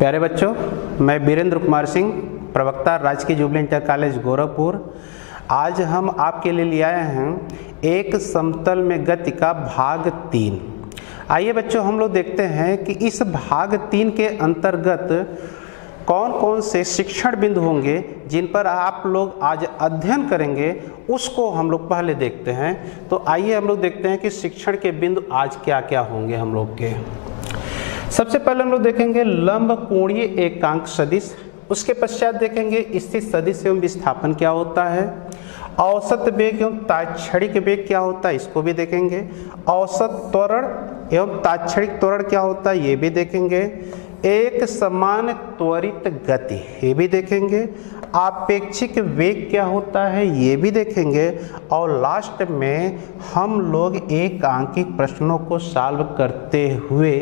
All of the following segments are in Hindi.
प्यारे बच्चों, मैं वीरेंद्र कुमार सिंह, प्रवक्ता राजकीय जुबली इंटर कॉलेज गोरखपुर। आज हम आपके लिए ले आए हैं एक समतल में गति का भाग 3। आइए बच्चों, हम लोग देखते हैं कि इस भाग 3 के अंतर्गत कौन कौन से शिक्षण बिंदु होंगे जिन पर आप लोग आज अध्ययन करेंगे, उसको हम लोग पहले देखते हैं। तो आइए हम लोग देखते हैं कि शिक्षण के बिंदु आज क्या क्या होंगे हम लोग के। सबसे पहले हम लोग देखेंगे लंब कोणीय एकांक सदिश, उसके पश्चात देखेंगे स्थित सदिश एवं विस्थापन क्या होता है, औसत वेग एवं तात्क्षणिक वेग क्या होता है, इसको भी देखेंगे। औसत त्वरण एवं तात्क्षणिक त्वरण क्या होता है, ये भी देखेंगे। एक समान त्वरित गति, ये भी देखेंगे। आपेक्षिक वेग क्या होता है, ये भी देखेंगे। और लास्ट में हम लोग एक आंकिक प्रश्नों को सॉल्व करते हुए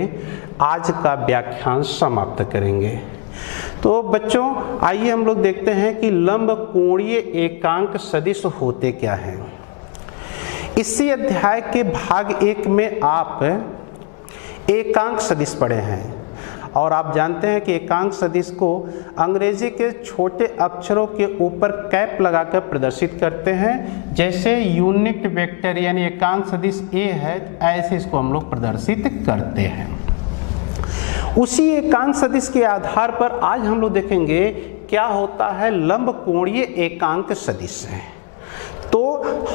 आज का व्याख्यान समाप्त करेंगे। तो बच्चों, आइए हम लोग देखते हैं कि लंब कोणीय एकांक सदिश होते क्या हैं। इसी अध्याय के भाग 1 में आप एकांक सदिश पढ़े हैं और आप जानते हैं कि एकांक सदिश को अंग्रेजी के छोटे अक्षरों के ऊपर कैप लगाकर प्रदर्शित करते हैं। जैसे यूनिट वेक्टर यानी एकांक सदिश ए है, ऐसे इसको हम लोग प्रदर्शित करते हैं। उसी एकांक सदिश के आधार पर आज हम लोग देखेंगे क्या होता है लंब कोणीय एकांक सदिश है। तो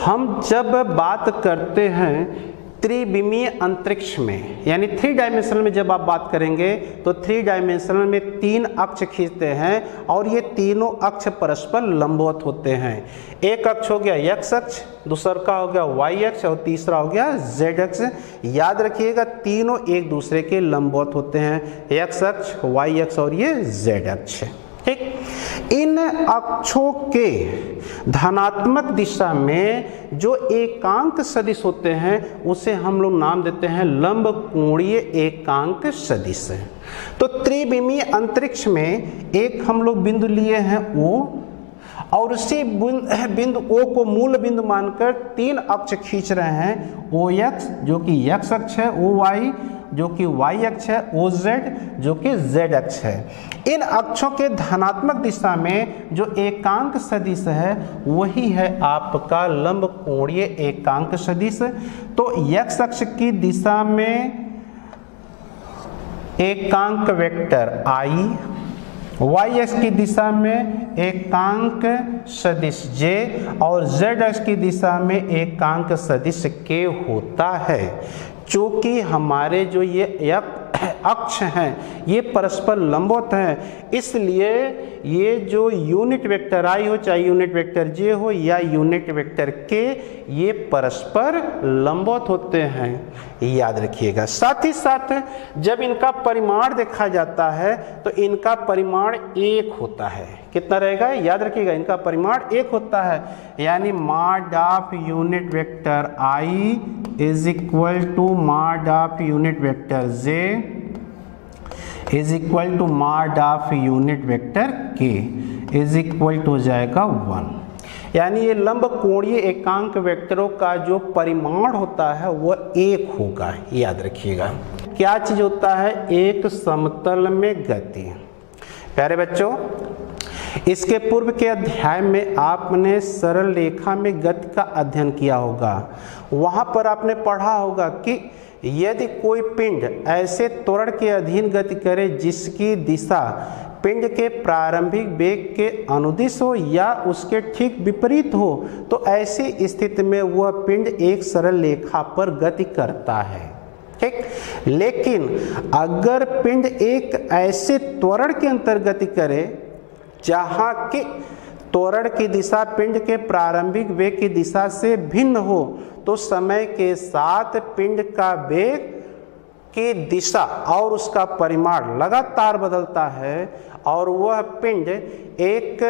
हम जब बात करते हैं त्रिविमीय अंतरिक्ष में, यानी 3 डायमेंशनल में जब आप बात करेंगे तो 3 डायमेंशनल में 3 अक्ष खींचते हैं और ये तीनों अक्ष परस्पर लंबवत होते हैं। एक अक्ष हो गया एक्स अक्ष, दूसरा का हो गया वाई अक्ष और तीसरा हो गया जेड अक्ष। याद रखिएगा, तीनों एक दूसरे के लंबवत होते हैं, एक्स अक्ष, वाई अक्ष और ये जेड अक्ष। ठीक, इन अक्षों के धनात्मक दिशा में जो एकांक सदिश होते हैं उसे हम लोग नाम देते हैं लंब कोणीय एकांक सदिश। तो त्रिविमीय अंतरिक्ष में एक हम लोग बिंदु लिए हैं O, और उसी बिंदु O को मूल बिंदु मानकर 3 अक्ष खींच रहे हैं। OX जो कि x अक्ष है, OY जो कि y अक्ष है, OZ जो कि z अक्ष है। इन अक्षों के धनात्मक दिशा में जो एकांक सदिश है वही है आपका लंब कोणीय एकांक सदिश। तो x अक्ष की दिशा में एकांक वेक्टर I, y अक्ष की दिशा में एकांक सदिश j और z अक्ष की दिशा में एकांक सदिश k होता है। चूंकि हमारे जो ये अक्ष हैं ये परस्पर लंबवत हैं, इसलिए ये जो यूनिट वेक्टर I हो, चाहे यूनिट वेक्टर j हो या यूनिट वेक्टर k, ये परस्पर लंबवत होते हैं, याद रखिएगा। साथ ही साथ जब इनका परिमाण देखा जाता है तो इनका परिमाण 1 होता है। कितना रहेगा, याद रखिएगा, इनका परिमाण 1 होता है। यानी mod of unit vector I is equal to mod of unit vector J is equal to mod of unit vector K is equal to हो जाएगा 1। यानी ये लंब कोणीय एकांक वेक्टरों का जो परिमाण होता है वह 1 होगा, याद रखिएगा। क्या चीज होता है, एक समतल में गति। प्यारे बच्चों, इसके पूर्व के अध्याय में आपने सरल रेखा में गति का अध्ययन किया होगा। वहां पर आपने पढ़ा होगा कि यदि कोई पिंड ऐसे त्वरण के अधीन गति करे जिसकी दिशा पिंड के प्रारंभिक वेग के अनुदिश हो या उसके ठीक विपरीत हो, तो ऐसी स्थिति में वह पिंड एक सरल रेखा पर गति करता है। ठीक, लेकिन अगर पिंड एक ऐसे त्वरण के अंतर गति करे जहाँ की त्वरण की दिशा पिंड के प्रारंभिक वेग की दिशा से भिन्न हो, तो समय के साथ पिंड का वेग की दिशा और उसका परिमाण लगातार बदलता है और वह पिंड एक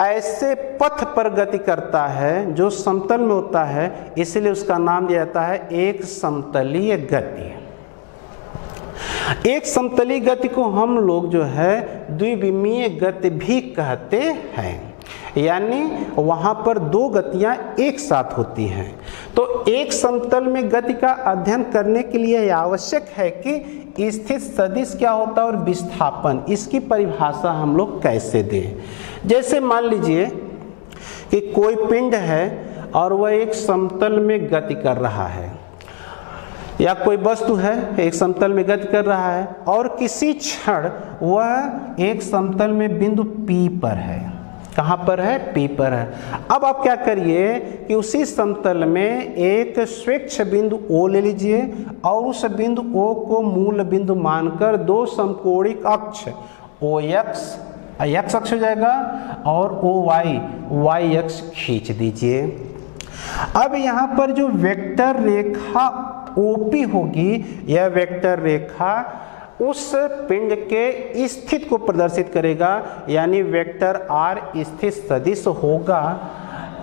ऐसे पथ पर गति करता है जो समतल में होता है, इसलिए उसका नाम दिया जाता है एक समतलीय गति। एक समतलीय गति को हम लोग जो है द्विविमीय गति भी कहते हैं, यानी वहाँ पर 2 गतियाँ एक साथ होती हैं। तो एक समतल में गति का अध्ययन करने के लिए यह आवश्यक है कि स्थित सदिश क्या होता है और विस्थापन, इसकी परिभाषा हम लोग कैसे दें। जैसे मान लीजिए कि कोई पिंड है और वह एक समतल में गति कर रहा है, या कोई वस्तु है एक समतल में गति कर रहा है और किसी क्षण वह एक समतल में बिंदु P पर है। कहाँ पर है? P पर है। अब आप क्या करिए कि उसी समतल में एक स्वेच्छ बिंदु O ले लीजिए और उस बिंदु O को मूल बिंदु मानकर दो समकोणिक अक्ष OX x अक्ष हो जाएगा और OY y अक्ष खींच दीजिए। अब यहाँ पर जो वेक्टर रेखा OP होगी, यह वेक्टर रेखा उस पिंड के स्थित को प्रदर्शित करेगा, यानी वेक्टर R स्थित सदिश होगा।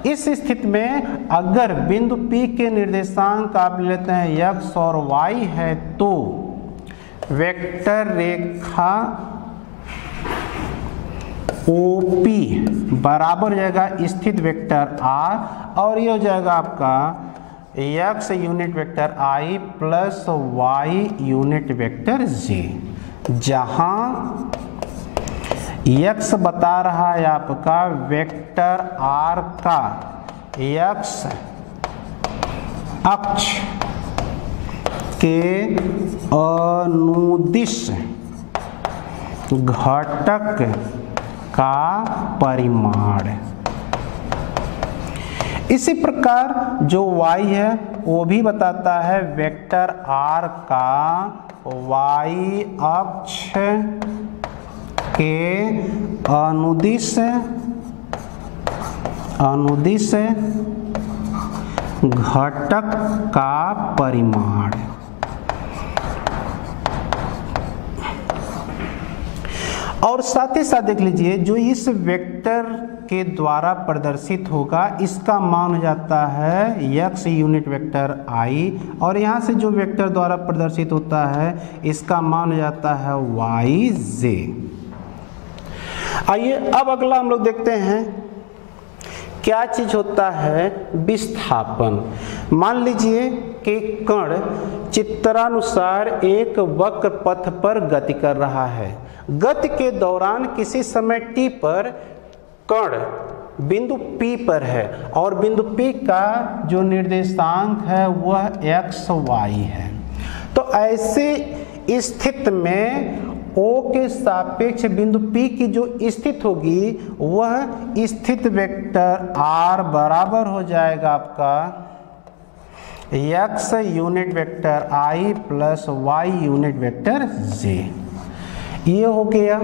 इस स्थिति में अगर बिंदु P के निर्देशांक आप लेते हैं x और y है तो वेक्टर रेखा OP बराबर हो जाएगा स्थित वेक्टर R और ये हो जाएगा आपका x unit vector I plus y unit vector j, जहां x बता रहा है आपका वेक्टर R का x अक्ष के अनुदिश घटक का परिमाण। इसी प्रकार जो y है वो भी बताता है वेक्टर R का y अक्ष के अनुदिश घटक का परिमाण। और साथ ही साथ देख लीजिए जो इस वेक्टर के द्वारा प्रदर्शित होगा इसका मान हो जाता है x यूनिट वेक्टर I और यहाँ से जो वेक्टर द्वारा प्रदर्शित होता है इसका मान हो जाता है yj। आइए अब अगला हम लोग देखते हैं क्या चीज होता है विस्थापन। मान लीजिए कि कण चित्रानुसार एक वक्र पथ पर गति कर रहा है। गति के दौरान किसी समय t पर कण बिंदु P पर है और बिंदु P का जो निर्देशांक है वह xy है। तो ऐसे स्थिति में O के सापेक्ष बिंदु P की जो स्थिति होगी वह स्थित वेक्टर R बराबर हो जाएगा आपका x unit vector I plus y unit vector j। ये हो गया।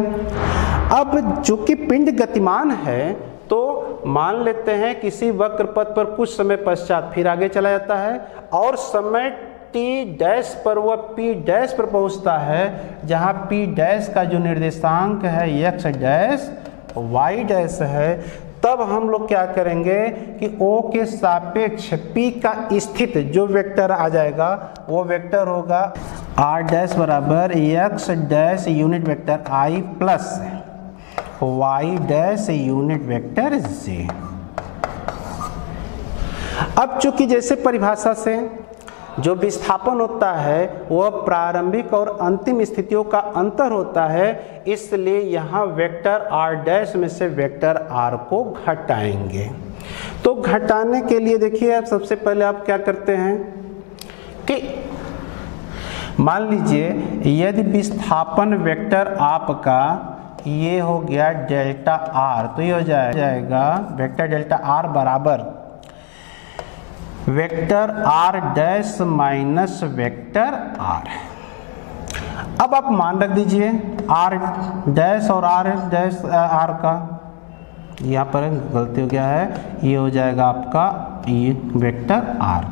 अब जो कि पिंड गतिमान है तो मान लेते हैं किसी वक्र पथ पर कुछ समय पश्चात फिर आगे चला जाता है और समय t डैश पर वह p डैश पर पहुंचता है जहां p डैश का जो निर्देशांक है x डैश y डैश है। तब हम लोग क्या करेंगे कि O के सापेक्ष P का स्थित जो वेक्टर आ जाएगा वो वेक्टर होगा R डैश बराबर x dash unit vector I plus y dash unit vector j। अब चूंकि जैसे परिभाषा से जो विस्थापन होता है वह प्रारंभिक और अंतिम स्थितियों का अंतर होता है, इसलिए यहाँ वेक्टर r डैश में से वेक्टर r को घटाएंगे। तो घटाने के लिए देखिए आप सबसे पहले आप क्या करते हैं कि मान लीजिए यदि विस्थापन वेक्टर आपका ये हो गया डेल्टा r, तो ये हो जाएगा वेक्टर डेल्टा r बराबर vector r dash minus vector r। अब आप मान रख दीजिए r डैश और r डैश r का, यहाँ पर गलती हो गया है, ये हो जाएगा आपका ये वेक्टर r।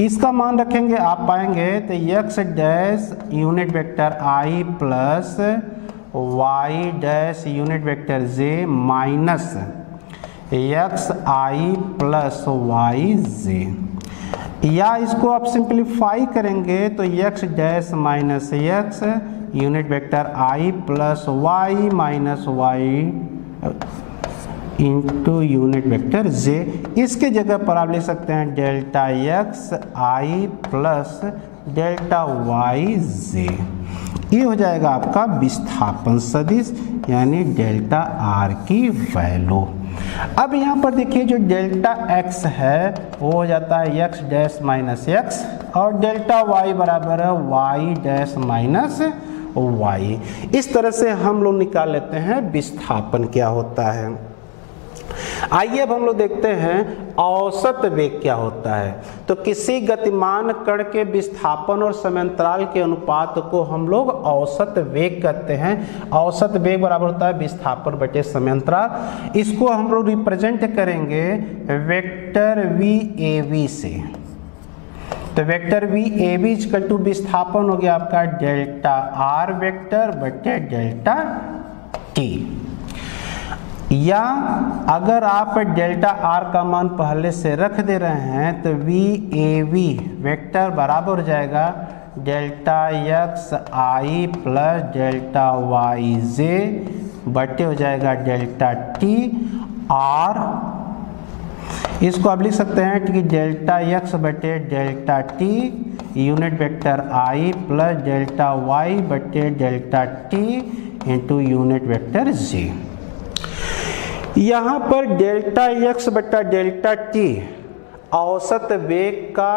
इसका मान रखेंगे आप पाएंगे तो x dash unit vector I plus y dash unit vector j minus xi plus yj, या इसको आप सिंप्लीफाई करेंगे तो x dash minus x unit vector I plus y minus y into unit vector J. इसके जगह पर आप लिख सकते हैं delta X I plus delta Y J. ये हो जाएगा आपका विस्थापन सदिश यानी डेल्टा आर की वैल्यू। अब यहाँ पर देखिए जो डेल्टा एक्स है वो हो जाता है एक्स डैश माइनस एक्स और डेल्टा वाई बराबर है वाई डैश माइनस वाई। इस तरह से हम लोग निकाल लेते हैं विस्थापन क्या होता है। आइए अब हम लोग देखते हैं औसत वेग क्या होता है। तो किसी गतिमान कण के विस्थापन और समयांतराल के अनुपात को हम लोग औसत वेग कहते हैं। औसत वेग बराबर होता है विस्थापन बटे समयांतराल। इसको हम लोग रिप्रेजेंट करेंगे वेक्टर वी ए वी से। तो vector V A B equal to विस्थापन हो गया आपका डेल्टा आर वेक्टर बटे डेल्टा टी। या अगर आप डेल्टा आर का मान पहले से रख दे रहे हैं तो वी ए वी वेक्टर बराबर हो जाएगा delta X I plus delta Y जे बटे हो जाएगा डेल्टा टी आर। इसको आप लिख सकते हैं कि डेल्टा एक्स बटे delta T unit vector I plus delta Y बटे delta T into unit vector J. यहाँ पर डेल्टा एक्स बटा डेल्टा टी औसत वेग का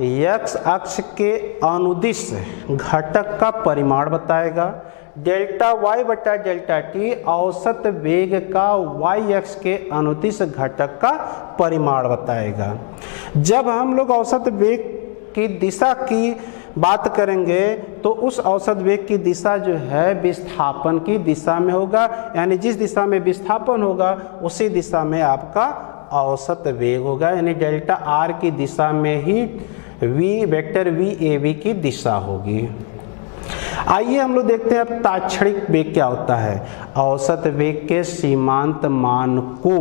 एक्स अक्ष के अनुदिश घटक का परिमाण बताएगा। डेल्टा वाई बटा डेल्टा टी औसत वेग का वाई अक्ष के अनुदिश घटक का परिमाण बताएगा। जब हम लोग औसत वेग की दिशा की बात करेंगे तो उस औसत वेग की दिशा जो है विस्थापन की दिशा में होगा, यानी जिस दिशा में विस्थापन होगा उसी दिशा में आपका औसत वेग होगा, यानी डेल्टा आर की दिशा में ही V vector V A V की दिशा होगी। आइए हम लोग देखते हैं अब ताक्षणिक वेग क्या होता है। औसत वेग के सीमांत मान को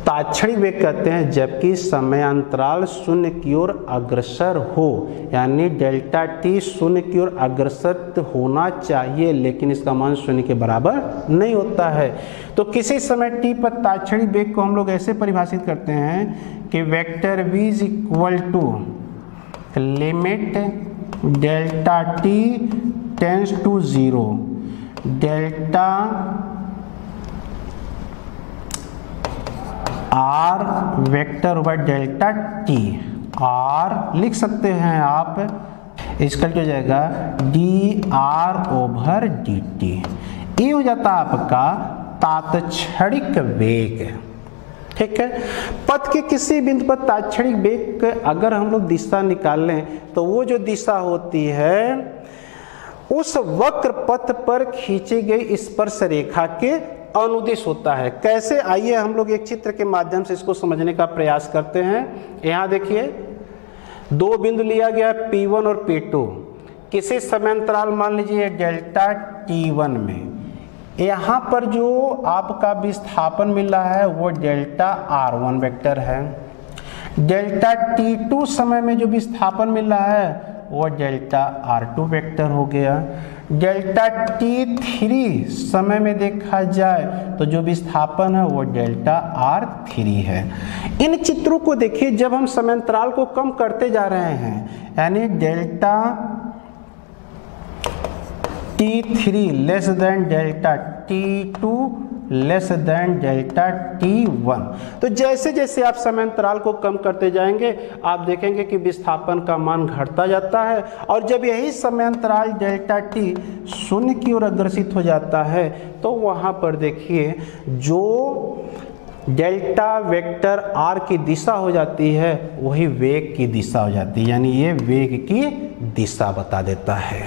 ताक्षणिक वेग कहते हैं जबकि समयांतराल शून्य की ओर अग्रसर हो, यानी डेल्टा टी शून्य की ओर अग्रसर होना चाहिए लेकिन इसका मान शून्य के बराबर नहीं होता है। तो किसी समय टी पर ताक्षणिक वेग को हम लोग ऐसे परिभाषित करते हैं कि vector v is equal to limit delta T tends to 0 delta R vector over delta T. R लिख सकते हैं आप इसका हो जाएगा D R over D T. ये हो जाता है आपका तात्क्षणिक वेग। ठीक है, पथ के किसी बिंदु पर तात्क्षणिक वेग अगर हम लोग दिशा निकाल लें तो वो जो दिशा होती है उस वक्र पथ पर खींची गई स्पर्श रेखा के अनुदिश होता है। कैसे, आइए हम लोग एक चित्र के माध्यम से इसको समझने का प्रयास करते हैं। यहाँ देखिए दो बिंदु लिया गया P1 और P2 किसी समयांतराल मान लीजिए डेल्टा T1 में। यहाँ पर जो आपका विस्थापन मिल रहा है वो डेल्टा R1 वेक्टर है। डेल्टा T2 समय में जो विस्थापन मिल रहा है वो डेल्टा R2 वेक्टर हो गया। डेल्टा T3 समय में देखा जाए तो जो विस्थापन है वो डेल्टा R3 है। इन चित्रों को देखिए, जब हम समयांतराल को कम करते जा रहे हैं यानी delta T3 less than delta T2 less than delta T1, तो जैसे जैसे आप समयांतराल को कम करते जाएंगे आप देखेंगे कि विस्थापन का मान घटता जाता है। और जब यही समयांतराल डेल्टा T शून्य की ओर अग्रसित हो जाता है तो वहाँ पर देखिए जो डेल्टा वेक्टर R की दिशा हो जाती है वही वेग की दिशा हो जाती है, यानी ये वेग की दिशा बता देता है।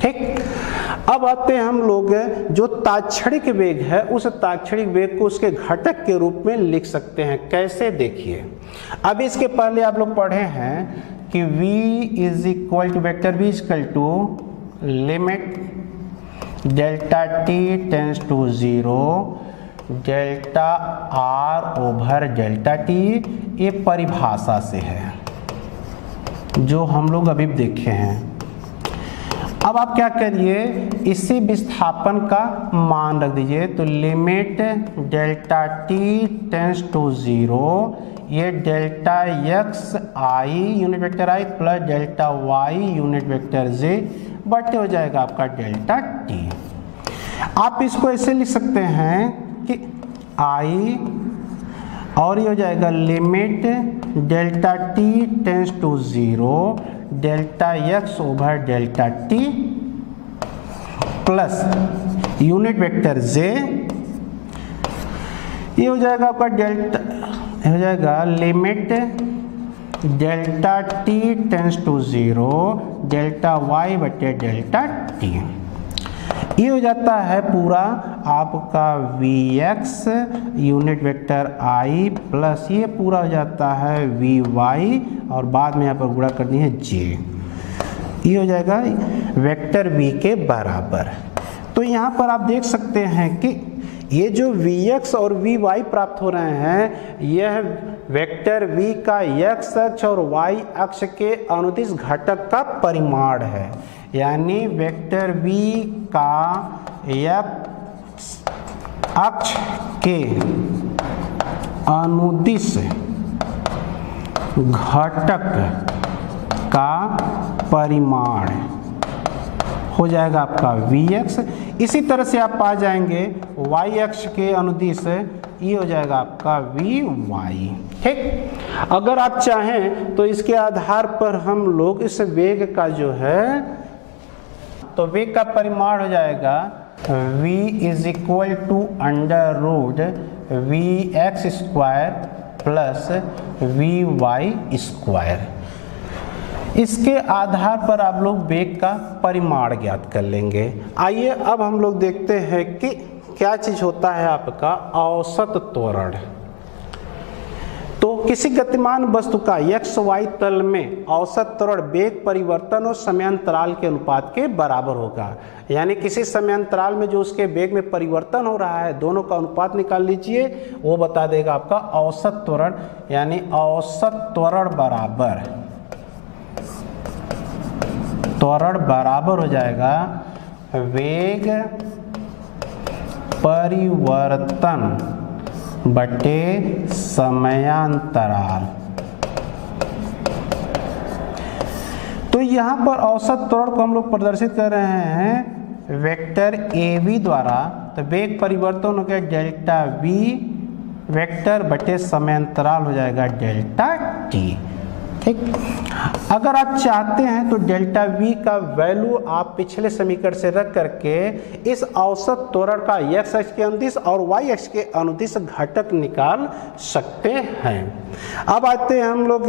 ठीक, अब आते हैं हम लोग जो ताक्षणिक वेग है उस ताक्षणिक वेग को उसके घटक के रूप में लिख सकते हैं। कैसे, देखिए अब इसके पहले आप लोग पढ़े हैं कि v is equal to vector v equal to limit delta t tends to 0 delta r over delta t। ये परिभाषा से है जो हम लोग अभी देखे हैं। अब आप क्या करिए, इसी विस्थापन का मान रख दीजिए। तो limit delta T tends to 0, ये delta X I unit vector I plus delta Y unit vector J बटे हो जाएगा आपका डेल्टा टी। आप इसको ऐसे लिख सकते हैं कि आई और ये हो जाएगा limit delta T tends to 0 delta X over delta T plus unit vector J, ये हो जाएगा आपका डेल्टा, हो जाएगा limit delta T tends to 0 delta Y बटे डेल्टा टी। ये हो जाता है पूरा आपका V X unit vector I plus ये पूरा हो जाता है वी वाई और बाद में यहाँ पर गुणा करनी है जे। ये हो जाएगा वेक्टर वी के बराबर। तो यहाँ पर आप देख सकते हैं कि ये जो वी एक्स और वी वाई प्राप्त हो रहे हैं, यह वेक्टर वी का एक्स अक्ष और वाई अक्ष के अनुदिश घटक का परिमाण है। यानी वेक्टर वी का एक्स अक्ष के अनुदिश घटक का परिमाण हो जाएगा आपका वी एक्स। इसी तरह से आप आ जाएंगे वाई अक्ष के अनुदिश, ये हो जाएगा आपका वी वाई। ठीक, अगर आप चाहें तो इसके आधार पर हम लोग इस वेग का जो है, तो वेग का परिमाण हो जाएगा v is equal to under root V X square plus V Y square. इसके आधार पर आप लोग वेग का परिमाण ज्ञात कर लेंगे। आइए अब हम लोग देखते हैं कि क्या चीज होता है आपका औसत त्वरण। तो किसी गतिमान वस्तु का एक्स वाई तल में औसत त्वरण वेग परिवर्तन और समयांतराल के अनुपात के बराबर होगा। यानी किसी समयांतराल में जो उसके वेग में परिवर्तन हो रहा है, दोनों का अनुपात निकाल लीजिए, वो बता देगा आपका औसत त्वरण। यानी औसत त्वरण बराबर हो जाएगा वेग परिवर्तन बटे समयांतराल। तो यहाँ पर औसत त्वरण को हम लोग प्रदर्शित कर रहे हैं वेक्टर ए वी द्वारा। तो वेग परिवर्तन हो गया डेल्टा वी वेक्टर बटे समयांतराल हो जाएगा डेल्टा टी। ठीक, अगर आप चाहते हैं तो डेल्टा वी का वैल्यू आप पिछले समीकरण से रख करके इस औसत त्वरण का एक्स अक्ष के अनुदिश और वाई अक्ष के अनुदिश घटक निकाल सकते हैं। अब आते हैं हम लोग,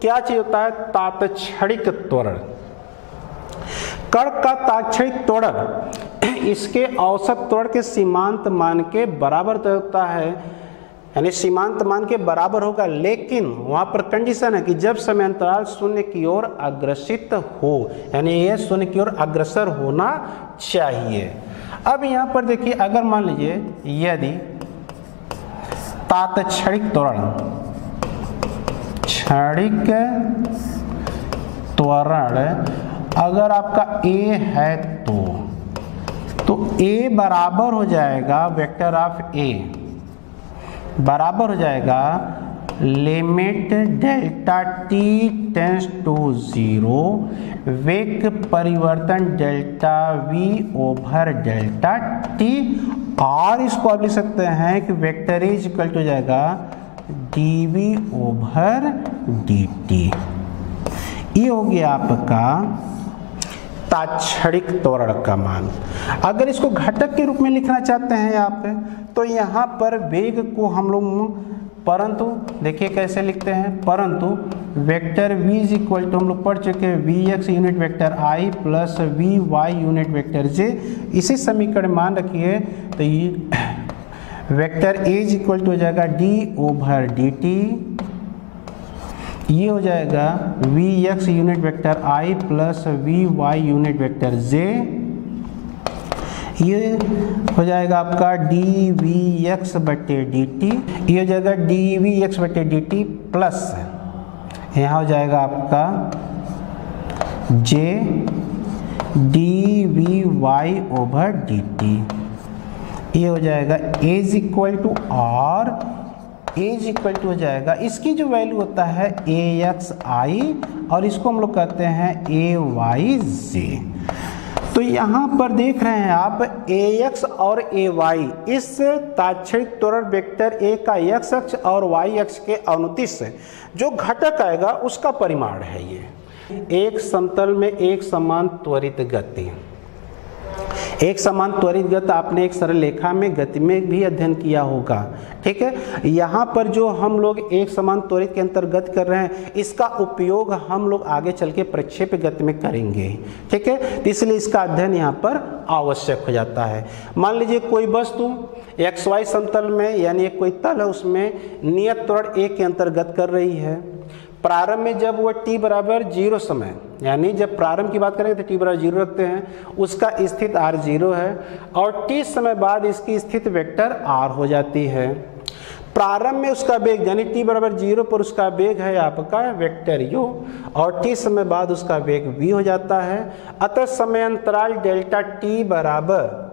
क्या चीज होता है तात्क्षणिक त्वरण। कण का तात्क्षणिक त्वरण इसके औसत त्वरण के सीमांत मान के बराबर होता है। यानी सीमांत मान के बराबर होगा, लेकिन वहां पर कंडीशन है कि जब समयांतराल शून्य की ओर अग्रसित हो, यानी ये शून्य की ओर अग्रसर होना चाहिए। अब यहाँ पर देखिए, अगर मान लीजिए यदि तात्क्षणिक त्वरण अगर आपका a है तो a बराबर हो जाएगा वेक्टर ऑफ a बराबर हो जाएगा limit delta T tends to 0 वेग परिवर्तन delta V over delta T. और इसको आप लिख सकते हैं कि वेक्टर इज इक्वल टू हो जाएगा D V over D T. ये हो गया आपका तात्क्षणिक त्वरण का मान। अगर इसको घटक के रूप में लिखना चाहते हैं आप, तो यहाँ पर वेग को हम लोग, परंतु देखिए कैसे लिखते हैं, परंतु vector v is equal to हम लोग पढ़ चुके हैं V X unit vector i plus V Y unit vector j। इसी समीकरण मान रखिए तो ये vector a is equal to हो जाएगा d ओवर डी टी। ये हो जाएगा V X unit vector i plus V Y unit vector j। ये हो जाएगा आपका डी वी एक्स बटे डी टी। ये हो जाएगा डी वी एक्स बटे डी टी प्लस यहाँ हो जाएगा आपका j dvy/dt। ये हो जाएगा a is equal to R, a is equal to हो जाएगा, इसकी जो वैल्यू होता है axi और इसको हम लोग कहते हैं ayj। तो यहाँ पर देख रहे हैं आप ax और ay, इस ताक्षणिक त्वरण वेक्टर a का x अक्ष और y अक्ष के अनुदिश जो घटक आएगा उसका परिमाण है। ये एक समतल में एक समान त्वरित गति, एक समान त्वरित गति आपने एक सरल रेखा में गति में भी अध्ययन किया होगा, ठीक है। यहाँ पर जो हम लोग एक समान त्वरित के अंतर्गत कर रहे हैं, इसका उपयोग हम लोग आगे चल के प्रक्षेप गति में करेंगे, ठीक है। तो इसलिए इसका अध्ययन यहाँ पर आवश्यक हो जाता है। मान लीजिए कोई वस्तु XY समतल में, यानी कोई तल है, उसमें नियत त्वरण a के अंतर्गत कर रही है। प्रारंभ में जब वो t बराबर 0 समय, यानी जब प्रारंभ की बात करेंगे तो t बराबर 0 रखते हैं, उसका स्थित r 0 है और t समय बाद इसकी स्थित वेक्टर r हो जाती है। प्रारंभ में उसका वेग यानी t बराबर 0 पर उसका वेग है आपका वेक्टर u और t समय बाद उसका वेग v हो जाता है। अतः समय अंतराल डेल्टा t बराबर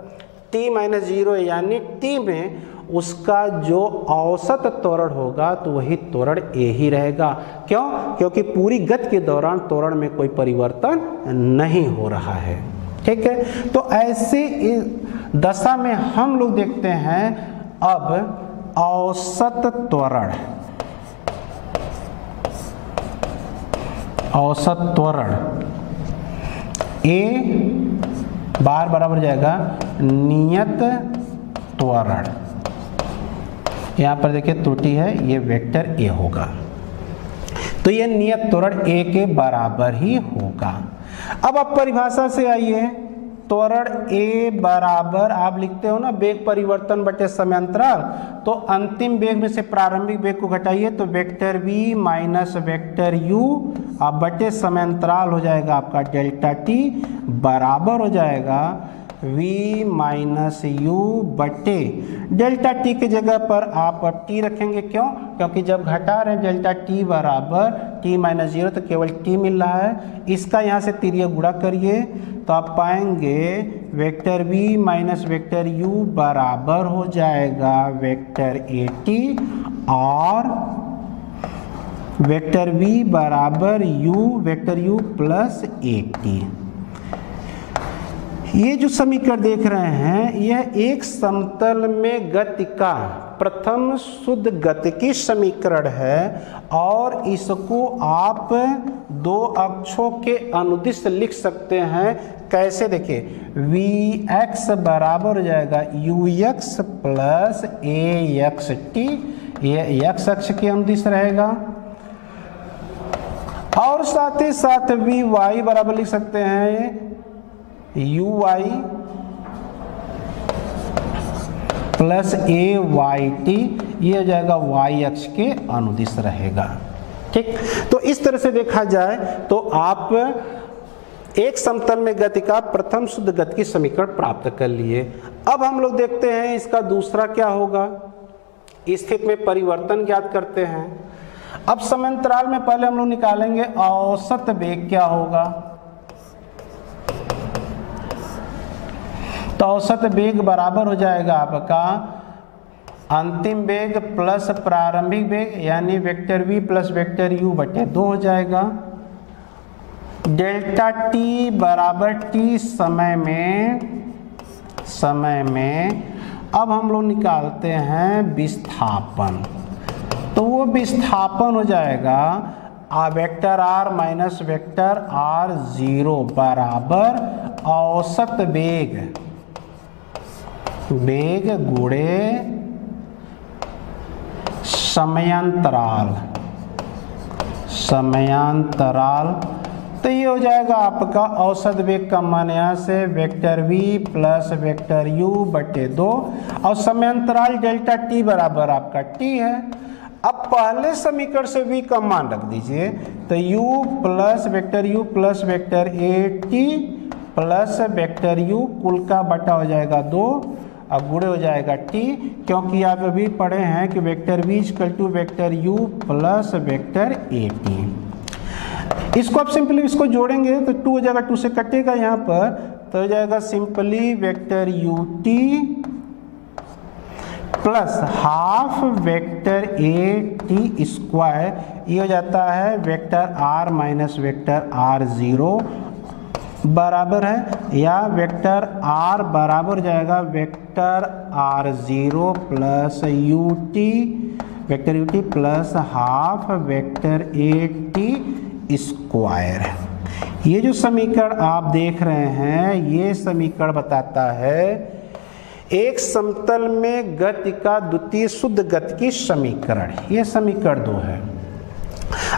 t-0 यानी t में उसका जो औसत त्वरण होगा तो वही त्वरण a ही रहेगा। क्यों? क्योंकि पूरी गति के दौरान त्वरण में कोई परिवर्तन नहीं हो रहा है, ठीक है। तो ऐसे दशा में हम लोग देखते हैं अब औसत त्वरण, औसत त्वरण a बार बराबर हो जाएगा नियत त्वरण। यहाँ पर देखिए त्रुटि है, ये वेक्टर a होगा, तो ये नियत त्वरण a के बराबर ही होगा। अब आप परिभाषा से आइए, त्वरण a बराबर आप लिखते हो ना वेग परिवर्तन बटे समय अंतराल, तो अंतिम वेग में से प्रारंभिक वेग को घटाइए तो vector v minus vector u अब बटे समय अंतराल हो जाएगा आपका डेल्टा t बराबर हो जाएगा v माइनस यू बटे डेल्टा टी की जगह पर आप अब t रखेंगे। क्यों? क्योंकि जब घटा रहे डेल्टा t बराबर t-0 तो केवल t मिल रहा है। इसका यहाँ से तिर्यक गुणा करिए तो आप पाएंगे vector v minus vector u बराबर हो जाएगा वेक्टर at और वेक्टर v बराबर वेक्टर u प्लस at। ये जो समीकरण देख रहे हैं यह एक समतल में गति का प्रथम शुद्ध गतिकी समीकरण है और इसको आप दो अक्षों के अनुदिश लिख सकते हैं। कैसे? देखिए Vx बराबर हो जाएगा Ux प्लस Axt, ये x अक्ष के अनुदिश रहेगा और साथ ही साथ Vy बराबर लिख सकते हैं uy प्लस ayt, ये हो जाएगा y अक्ष के अनुदिश रहेगा, ठीक। तो इस तरह से देखा जाए तो आप एक समतल में गति का प्रथम शुद्ध गति की समीकरण प्राप्त कर लिए। अब हम लोग देखते हैं इसका दूसरा क्या होगा, स्थिति में परिवर्तन ज्ञात करते हैं। अब समांतराल में पहले हम लोग निकालेंगे औसत वेग क्या होगा, तो औसत वेग बराबर हो जाएगा आपका अंतिम वेग प्लस प्रारंभिक वेग यानी vector v plus vector u बटे 2 हो जाएगा। डेल्टा t बराबर t समय में अब हम लोग निकालते हैं विस्थापन, तो वो विस्थापन हो जाएगा vector r minus vector r0 बराबर औसत वेग गुणे समयांतराल, तो ये हो जाएगा आपका औसत वेग का मान यहाँ से vector v plus vector u बटे 2 और समयांतराल डेल्टा t बराबर आपका t है। अब पहले समीकरण से v का मान रख दीजिए तो u plus vector u plus vector at plus vector u कुल का बटा हो जाएगा 2 अब गुणे हो जाएगा t, क्योंकि आप अभी पढ़े हैं कि vector v equal to vector u plus vector at। इसको आप सिंपली इसको जोड़ेंगे तो 2 हो जाएगा, 2 से कटेगा यहाँ पर, तो हो जाएगा simply vector ut plus half vector at square, ये हो जाता है vector r minus vector r0 बराबर है, या वेक्टर r बराबर हो जाएगा vector r0 plus ut, vector ut plus half vector at square. ये जो समीकरण आप देख रहे हैं, ये समीकरण बताता है एक समतल में गति का द्वितीय शुद्ध गति की समीकरण। ये समीकरण 2 है।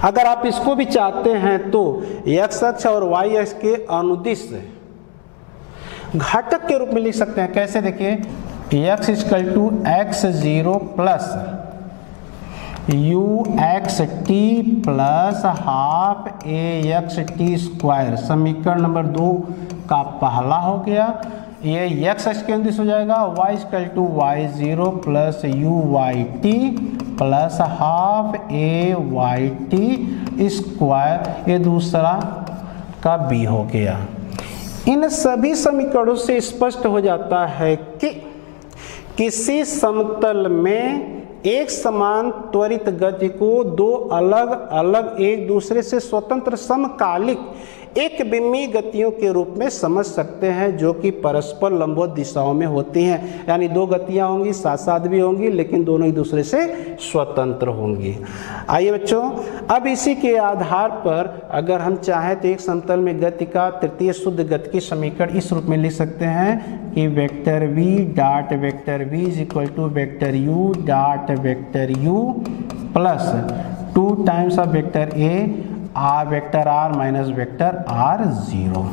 अगर आप इसको भी चाहते हैं तो x अक्ष और y अक्ष के अनुदिश घटक के रूप में लिख सकते हैं। कैसे देखिए, x equal to x0 plus uxt plus half axt square, समीकरण नंबर 2 का पहला हो गया। ये x अक्ष के अनुदिश हो जाएगा, y equal to y0 plus uyt plus half ayt square, ये दूसरा का b हो गया। इन सभी समीकरणों से स्पष्ट हो जाता है कि किसी समतल में एक समान त्वरित गति को दो अलग अलग एक दूसरे से स्वतंत्र समकालिक एक बिम्मी गतियों के रूप में समझ सकते हैं, जो कि परस्पर लंबवत दिशाओं में होती हैं। यानी दो गतियां होंगी, साथ साथ भी होंगी, लेकिन दोनों एक दूसरे से स्वतंत्र होंगी। आइए बच्चों, अब इसी के आधार पर अगर हम चाहें तो एक समतल में गति का तृतीय शुद्ध गति की समीकरण इस रूप में लिख सकते हैं कि vector v dot vector v is equal to vector u dot vector u plus 2 times of vector a R vector r minus vector r0।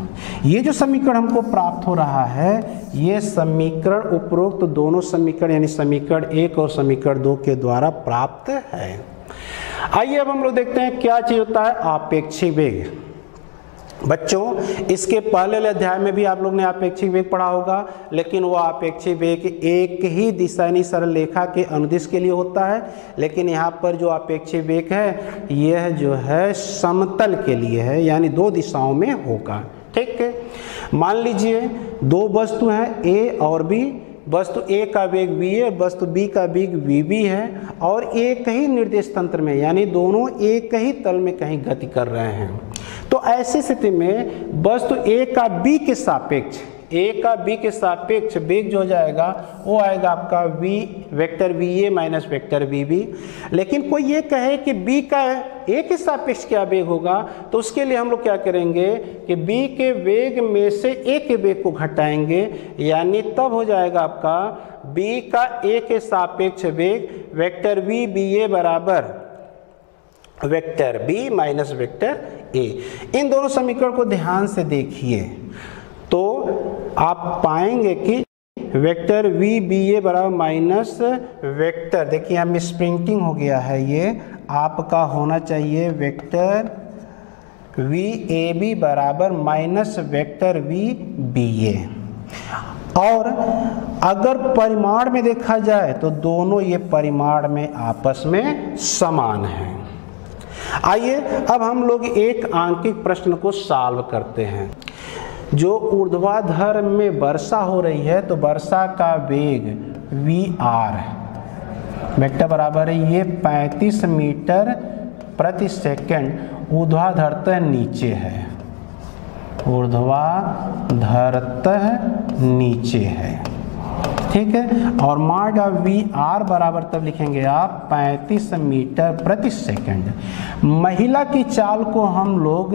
ये जो समीकरण हमको प्राप्त हो रहा है, ये समीकरण उपरोक्त दोनों समीकरण यानी समीकरण 1 और समीकरण 2 के द्वारा प्राप्त है। आइए अब हम लोग देखते हैं क्या चीज होता है आपेक्षिक वेग। बच्चों, इसके पहले अध्याय में भी आप लोग ने आपेक्षिक वेग पढ़ा होगा, लेकिन वो आपेक्षिक वेग एक ही दिशा यानी सरल रेखा के अनुदिश के लिए होता है। लेकिन यहाँ पर जो आपेक्षिक वेग है, यह जो है समतल के लिए है, यानी दो दिशाओं में होगा। ठीक है, मान लीजिए दो वस्तु हैं A और B। वस्तु A का वेग v है, वस्तु B का वेग vb है, और एक ही निर्देश तंत्र में यानी दोनों एक ही तल में कहीं गति कर रहे हैं। तो ऐसी स्थिति में वस्तु A का B के सापेक्ष वेग जो हो जाएगा वो आएगा आपका v vector va minus vector vb। लेकिन कोई ये कहे कि B का A के सापेक्ष क्या वेग होगा, तो उसके लिए हम लोग क्या करेंगे कि B के वेग में से A के वेग को घटाएंगे, यानी तब हो जाएगा आपका B का A के सापेक्ष वेग वेक्टर v ba बराबर vector b minus vector a। इन दोनों समीकरण को ध्यान से देखिए तो आप पाएंगे कि वेक्टर v ba बराबर माइनस वेक्टर, देखिए यहाँ मिसप्रिंटिंग हो गया है, ये आपका होना चाहिए वेक्टर v ab बराबर माइनस वेक्टर v ba। और अगर परिमाण में देखा जाए तो दोनों ये परिमाण में आपस में समान हैं। आइए अब हम लोग एक आंकिक प्रश्न को सॉल्व करते हैं। जो ऊर्ध्वाधर में वर्षा हो रही है, तो वर्षा का वेग vr वेक्टर बराबर है ये 35 मीटर प्रति सेकंड ऊर्ध्वाधरतः नीचे है, ऊर्ध्वाधरतः नीचे है। ठीक है, और माड वी आर बराबर तब लिखेंगे आप 35 मीटर प्रति सेकंड। महिला की चाल को हम लोग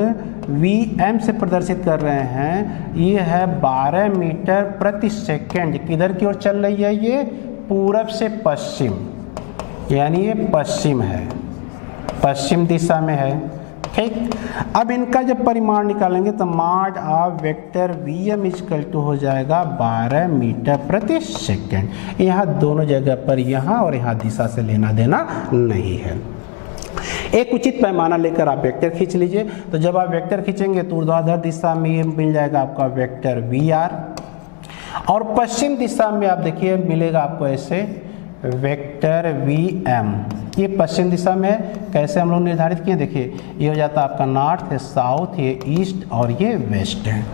वी एम से प्रदर्शित कर रहे हैं, ये है 12 मीटर प्रति सेकंड। किधर की ओर चल रही है, ये पूरब से पश्चिम, यानी ये पश्चिम है, पश्चिम दिशा में है। ठीक, अब इनका जब परिमाण निकालेंगे तो mod of vector V M equal to हो जाएगा 12 मीटर प्रति सेकंड। यहाँ दोनों जगह पर यहाँ और यहाँ दिशा से लेना देना नहीं है। एक उचित पैमाना लेकर आप वेक्टर खींच लीजिए। तो जब आप वेक्टर खींचेंगे तो ऊर्ध्वाधर दिशा में ये मिल जाएगा आपका वेक्टर वी आर, और पश्चिम दिशा में आप देखिए मिलेगा आपको ऐसे वेक्टर VM, ये पश्चिम दिशा में है। कैसे हम लोग निर्धारित किए, देखिए ये हो जाता है आपका नॉर्थ, ये साउथ, ये ईस्ट और ये वेस्ट है।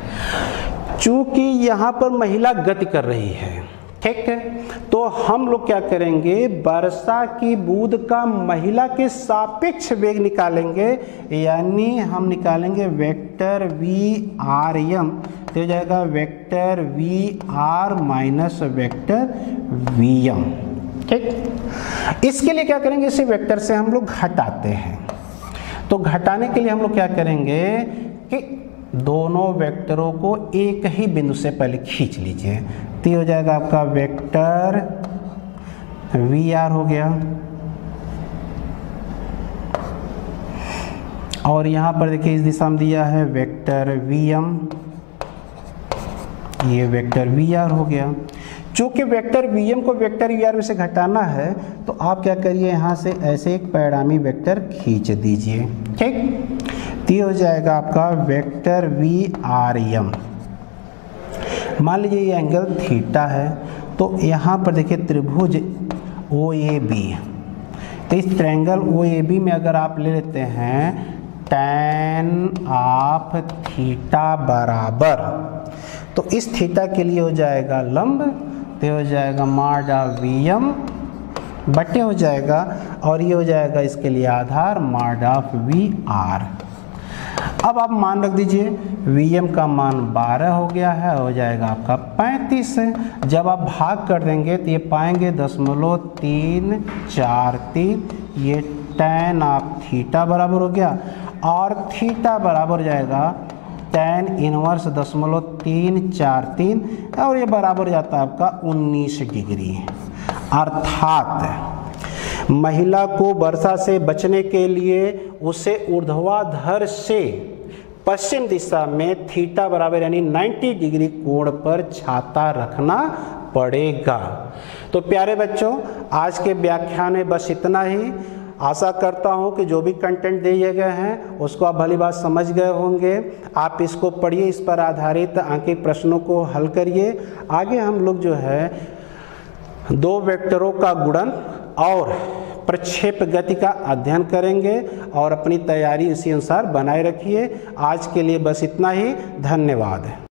चूंकि यहाँ पर महिला गति कर रही है, ठीक है, तो हम लोग क्या करेंगे, वर्षा की बूंद का महिला के सापेक्ष वेग निकालेंगे, यानी हम निकालेंगे वेक्टर VRM, तो हो जाएगा vector VR minus vector VM, ठीक। इसके लिए क्या करेंगे, इसे वेक्टर से हम लोग घटाते हैं। तो घटाने के लिए हम लोग क्या करेंगे कि दोनों वेक्टरों को एक ही बिंदु से पहले खींच लीजिए, तो हो जाएगा आपका वेक्टर VR हो गया, और यहाँ पर देखिए इस दिशा में दिया है वेक्टर VM, ये वेक्टर VR हो गया। चूंकि वेक्टर VM को वेक्टर VR में से घटाना है, तो आप क्या करिए, यहाँ से ऐसे एक परिणामी वेक्टर खींच दीजिए, ठीक। तो हो जाएगा आपका वेक्टर VRM। मान लीजिए ये एंगल थीटा है, तो यहाँ पर देखिए त्रिभुज OAB, तो इस ट्रायंगल OAB में अगर आप ले लेते हैं tan ऑफ थीटा बराबर, तो इस थीटा के लिए हो जाएगा लंब, तो हो जाएगा मॉड ऑफ VM बटे हो जाएगा, और ये हो जाएगा इसके लिए आधार मॉड ऑफ VR। अब आप मान रख दीजिए, VM का मान 12 हो गया है, हो जाएगा आपका 35 है। जब आप भाग कर देंगे तो ये पाएंगे 0.343, ये tan ऑफ थीटा बराबर हो गया, और थीटा बराबर हो जाएगा tan इनवर्स 0.343, और ये बराबर हो जाता है आपका 19 डिग्री। अर्थात महिला को वर्षा से बचने के लिए उसे ऊर्ध्वाधर से पश्चिम दिशा में थीटा बराबर यानी 90 डिग्री कोण पर छाता रखना पड़ेगा। तो प्यारे बच्चों, आज के व्याख्यान में बस इतना ही। आशा करता हूं कि जो भी कंटेंट दिए गए हैं उसको आप भली बात समझ गए होंगे। आप इसको पढ़िए, इस पर आधारित आंकिक प्रश्नों को हल करिए। आगे हम लोग जो है दो वेक्टरों का गुणन और प्रक्षेप गति का अध्ययन करेंगे, और अपनी तैयारी इसी अनुसार बनाए रखिए। आज के लिए बस इतना ही। धन्यवाद।